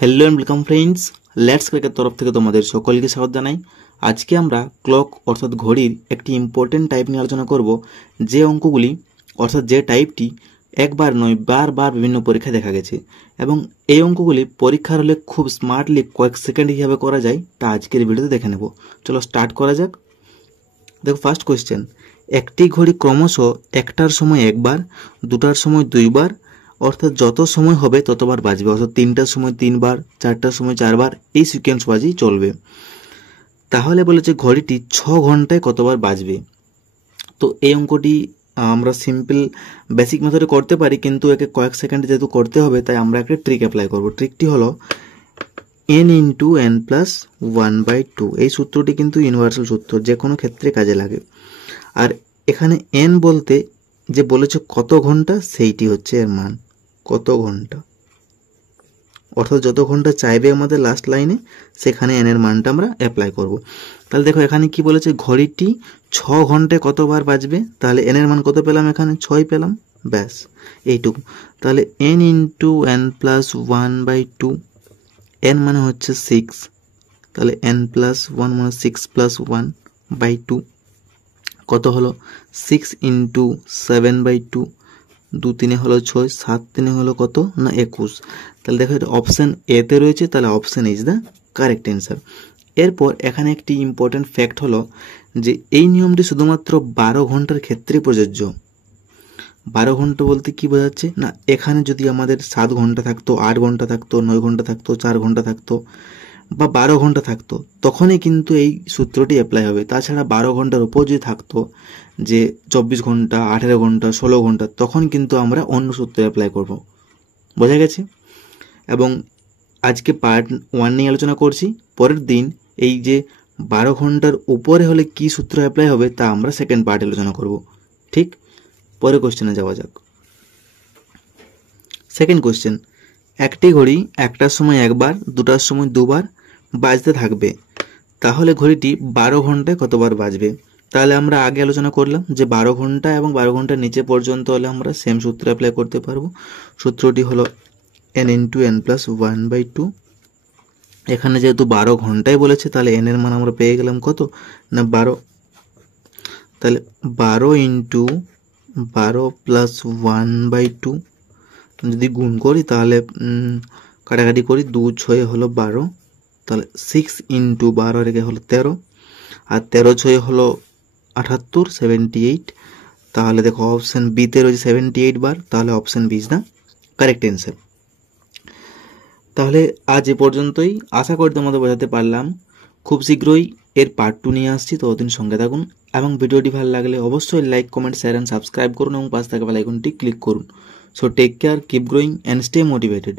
Hello and welcome friends, let's ক্র্যাকের তরফ থেকে তোমাদের সকলকে স্বাগত জানাই। আজকে আমরা ক্লক অর্থাৎ ঘড়ির একটি ইম্পর্টেন্ট টাইপ নিয়ে আলোচনা করব, যে অঙ্কগুলি অর্থাৎ যে টাইপটি একবার নয় বারবার বিভিন্ন পরীক্ষায় দেখা গেছে এবং এই অঙ্কগুলি পরীক্ষার হলে খুব স্মার্টলি কয়েক সেকেন্ড কীভাবে করা যায় তা আজকের ভিডিওতে দেখে নেব। চলো স্টার্ট করা যাক। দেখো, ফার্স্ট কোয়েশ্চেন, একটি ঘড়ি ক্রমশ একটার সময় একবার, দুটার সময় দুইবার, অর্থাৎ যত সময় হবে ততবার বাজবে, অর্থাৎ তিনটার সময় তিনবার, চারটার সময় চারবার, এই সিকোয়েন্স বাজেই চলবে। তাহলে বলেছে ঘড়িটি 6 ঘন্টায় কতবার বাজবে। তো এই অঙ্কটি আমরা সিম্পল বেসিক মেথডে করতে পারি, কিন্তু একে কয়েক সেকেন্ড যেহেতু করতে হবে তাই আমরা একটা ট্রিক অ্যাপ্লাই করব। ট্রিকটি হলো n ইন্টু n প্লাস 1/2। এই সূত্রটি কিন্তু ইউনিভার্সাল সূত্র, যে কোনো ক্ষেত্রে কাজে লাগে। আর এখানে n বলতে যে বলেছে কত ঘন্টা, সেইটি হচ্ছে এর মান, কত ঘন্টা, অর্থাৎ যত ঘন্টা চাইবে আমাদের লাস্ট লাইনে সেখানে n এর মানটা আমরা অ্যাপ্লাই করব। তাহলে দেখো এখানে কি বলেছে, ঘড়িটি 6 ঘন্টায় কতবার বাজবে, তাহলে n এর মান কত পেলাম, এখানে 6 পেলাম, ব্যাস এইটুকু। তাহলে n into n plus 1/2, n মানে হচ্ছে 6, তাহলে n প্লাস 1 মানে 6 প্লাস 1/2 কত হলো, 6 ইন্টু 7/2, 2 3 হলো 6, 7 3 হলো কত না 21। তাহলে দেখো এটা অপশান এতে রয়েছে, তাহলে option is the correct answer. এরপর এখানে একটি ইম্পর্টেন্ট ফ্যাক্ট হলো যে এই নিয়মটি শুধুমাত্র 12 ঘন্টার ক্ষেত্রে প্রযোজ্য। 12 ঘন্টা বলতে কি বোঝাচ্ছে না, এখানে যদি আমাদের 7 ঘন্টা থাকতো, 8 ঘন্টা থাকতো, 9 ঘন্টা থাকতো, 4 ঘন্টা থাকতো বা 12 ঘন্টা থাকতো, তখনই কিন্তু এই সূত্রটি অ্যাপ্লাই হবে। তাছাড়া 12 ঘন্টার উপর যদি থাকতো, যে 24 ঘন্টা, 18 ঘন্টা, 16 ঘন্টা, তখন কিন্তু আমরা অন্য সূত্র অ্যাপ্লাই করব। বোঝা গেছে? এবং আজকে পার্ট 1 নিয়ে আলোচনা করছি, পরের দিন এই যে 12 ঘন্টার উপরে হলে কি সূত্র অ্যাপ্লাই হবে তা আমরা সেকেন্ড পার্টে আলোচনা করব। ঠিক, পরের কোশ্চেনে যাওয়া যাক। সেকেন্ড কোশ্চেন, একটি ঘড়ি একটার সময় একবার, দুটার সময় দুবার বাজতে থাকবে, তাহলে ঘড়িটি 12 ঘন্টায় কতবার বাজবে। তাহলে আমরা আগে আলোচনা করলাম যে 12 ঘন্টা এবং 12 ঘন্টার নিচে পর্যন্ত হলে আমরা সেম সূত্র অ্যাপ্লাই করতে পারবো। সূত্রটি হলো n ইন্টু n প্লাস 1/2। এখানে যেহেতু 12 ঘন্টায় বলেছে, তাহলে n এর মান আমরা পেয়ে গেলাম কত না 12। তাহলে 12 ইন্টু 12 প্লাস 1/2 যদি গুণ করি, তাহলে কাটাকাটি করি, 2 6 হলো 12, তাহলে 6 ইন্টু 12 রেখে হলো 13, আর 13 6 হলো 78, 78। তাহলে দেখো অপশান বিতে রয়েছে 78 বার, তাহলে option b is the correct answer. তাহলে আজ এ পর্যন্তই, আশা করি তোমাদের বোঝাতে পারলাম। খুব শীঘ্রই এর পার্ট 2 নিয়ে আসছি, ততদিন সঙ্গে থাকুন এবং ভিডিওটি ভালো লাগলে অবশ্যই like, comment, share and subscribe করুন এবং পাশে থাকা বেল আইকনটি ক্লিক করুন। So take care, keep growing and stay motivated.